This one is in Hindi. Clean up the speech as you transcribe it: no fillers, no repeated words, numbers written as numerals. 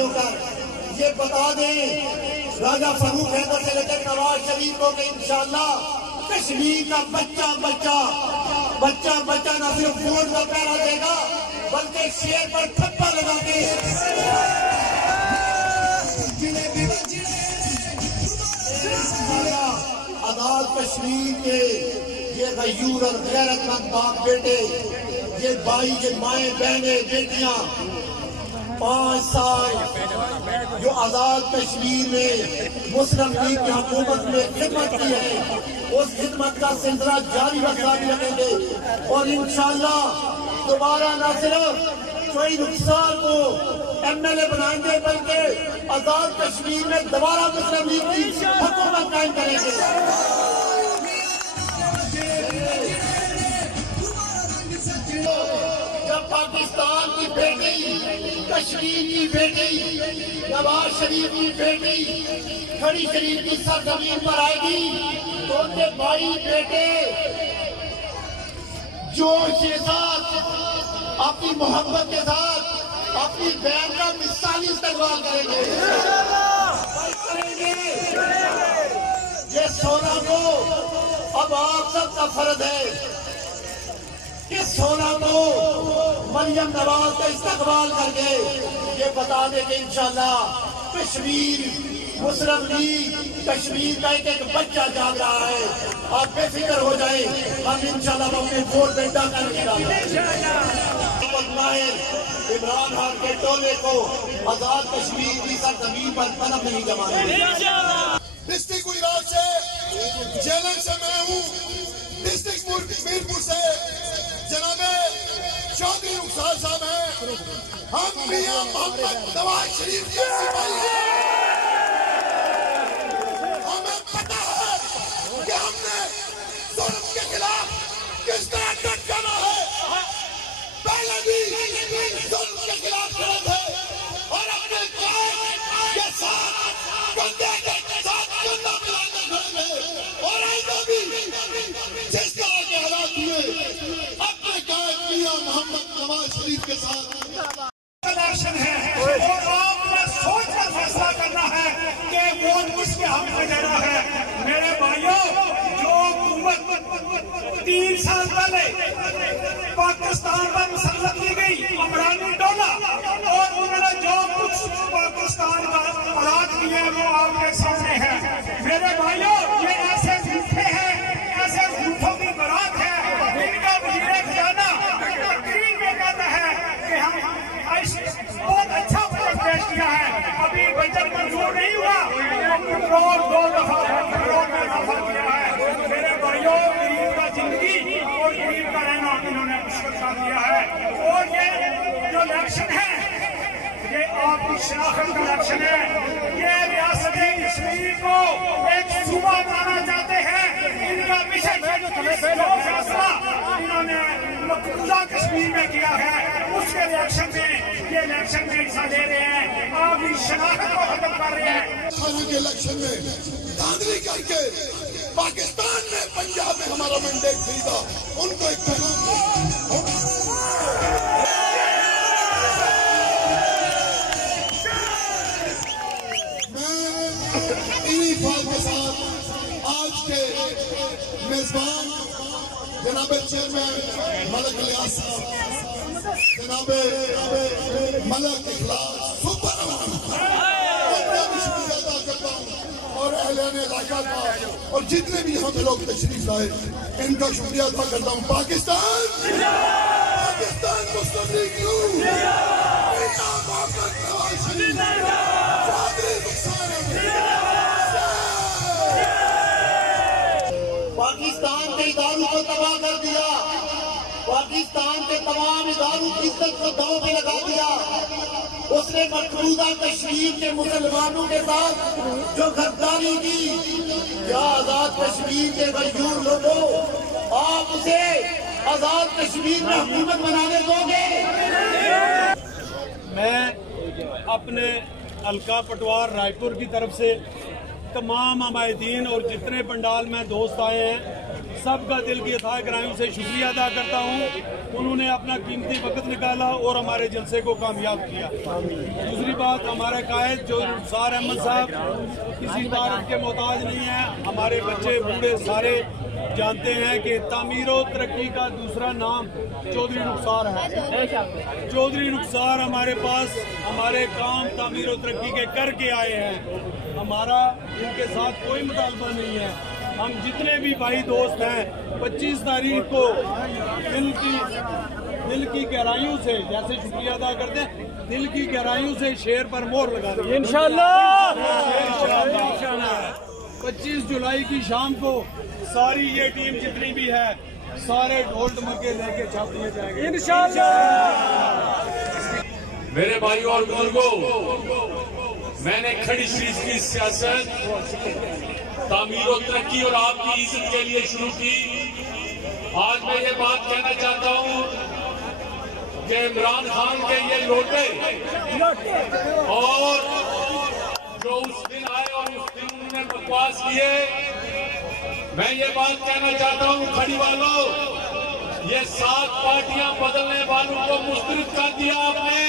खड़े होकर ये बता दें राजा फरूख हैदर से लेकर नवाज शरीफ को कि इंशाअल्लाह कश्मीर का बच्चा न सिर्फ वोट का पैरा देगा बल्कि शेर पर ठप्पा लगा के आजाद कश्मीर के ये गयूर और गैरतमंद बाप बेटे, ये भाई, ये माएँ बहने बेटियां 5 साल जो आजाद कश्मीर में मुस्लिम लीग की हुकूमत में खिदमत की है, उस खिदमत का सिलसिला जारी रखेंगे और इंशाअल्लाह दोबारा न सिर्फ कोई नुकसान को MLA बनाएंगे बल्कि आजाद कश्मीर में दोबारा मुस्लिम लीग की हुकूमत कायम करेंगे। जब पाकिस्तान की बेटी, कश्मीर की बेटी, नवाज शरीफ की बेटी खड़ी शरीफ की सरजमीन पर आएगी तो उनके भाई बेटे जोश के साथ, अपनी मोहब्बत के साथ अपनी बहन का मिसाली इस्तेमाल करेंगे। ये 16 को अब आप सबका फर्ज है कि 16 को मरियम नवाज का इस्तेमाल करके ये बता दें कि इंशाअल्लाह कश्मीर मुस्लिम लीग, कश्मीर का एक बच्चा जाग रहा है। आप बेफिक्र हो जाए, हम इंशाअल्लाह अपने वोट बेटा कर इमरान खान के टोले को आजाद कश्मीर की सरजमीन पर कदम नहीं जमाने। डिस्ट्रिक्ट गुजरात से, जेलर से मैं हूँ, डिस्ट्रिक्ट मीरपुर से जनाब चौधरी रुखसार साहब हैं। हम मियां मोहम्मद नवाज शरीफ के सिपाही हैं। हमें पता है कि हमने जुल्म के खिलाफ किस तरह डट जाना है। पहले भी जुल्म के खिलाफ खड़े थे और अपने कौम के साथ कंधे के साथ कंधा मिलाकर खड़े थे और आइंदा भी जिस तरह के हालात हुए अपने कायद मियां मोहम्मद नवाज शरीफ के साथ इलेक्शन है और आपने सोच कर फैसला करना है कि वोट किसके हक में देना है। मेरे भाइयों, जो हुकूमत 3 साल पहले पाकिस्तान पर मुसल्लत की गई अमरानी डोला और उन्होंने जो कुछ पाकिस्तान का हालात किए वो आपके सामने है। मेरे भाइयों, ये ऐसे झूठे हैं, ऐसे झूठों की बारात है। इनका वज़ीर खजाना तकरीर में कहता है कि हम बहुत अच्छा बजट पेश किया है, अभी बजट मंजूर नहीं हुआ, पेट्रोल 2 दफा पेट्रोल में इजाफा किया है। मेरे भाइयों, गरीब का जिंदगी और गरीब का रहना इन्होंने मुश्किल कर दिया है। और ये जो इलेक्शन है ये आपकी शनाख्त का इलेक्शन है। ये रियासत कश्मीर को एक सूबा बनाना चाहते हैं। इनका मिशन जो फैसला इन्होंने मकबूजा कश्मीर में किया है उसके रिएक्शन में ये इलेक्शन में हिस्सा ले रहे हैं, आपकी शनाख्त को खत्म कर रहे हैं। खाना के इलेक्शन में धांधली करके पाकिस्तान ने पंजाब में हमारा मैंडेट खरीदा। उनको एक पैगाम इन्हीं फाल के साथ आज के मेजबान जनाब चेयरमैन मलक इलियास साहब, जनाब मलक इखलास सुपर उनका भी शुक्रिया अदा करता हूँ और अहले इलाका का और जितने भी यहाँ पे लोग तशरीफ लाए इनका शुक्रिया अदा करता हूँ। पाकिस्तान मुस्लिम लीग पाकिस्तान के इदारों को तबाह कर दिया, पाकिस्तान के तमाम इदारों की इज्जत को दांव पे लगा दिया। उसने मकबूजा कश्मीर के मुसलमानों के साथ जो गद्दारी की, क्या आजाद कश्मीर के गयूर लोगों आप उसे आजाद कश्मीर में हुकूमत बनाने दोगे? मैं अपने हल्का पटवार रायपुर की तरफ से तमाम हमायदीन और जितने पंडाल में दोस्त आए हैं सबका दिल की अथाह गहराइयों से शुक्रिया अदा करता हूँ। उन्होंने अपना कीमती वक्त निकाला और हमारे जलसे को कामयाब किया। दूसरी बात, हमारे कायद जो रुखसार अहमद साहब किसी तारीफ के मोहताज नहीं है। हमारे बच्चे बूढ़े सारे जानते हैं कि तामीर और तरक्की का दूसरा नाम चौधरी रुखसार है। चौधरी रुखसार हमारे पास हमारे काम तामीर और तरक्की के करके आए हैं। हमारा इनके साथ कोई मुतालबा नहीं है। हम जितने भी भाई दोस्त हैं 25 तारीख को दिल की गहराइयों से जैसे शुक्रिया अदा करते हैं, दिल की गहराइयों से शेर पर मोहर लगा देंगे इंशाल्लाह। 25 जुलाई की शाम को सारी ये टीम जितनी भी है सारे ढोल डमके लेके छाप दिए जाएंगे इंशाल्लाह। मेरे भाइयों और बुजुर्गों, मैंने खड़ी शीश की सियासत तामीर और तरक्की और आपकी इज्जत के लिए शुरू की। आज मैं ये बात कहना चाहता हूँ कि इमरान खान के ये लोटे और जो उस दिन आए और उस दिन उन्होंने बकवास किए, मैं ये बात कहना चाहता हूँ खड़ी वालों, ये 7 पार्टियां बदलने वालों को मुस्तरद कर दिया आपने।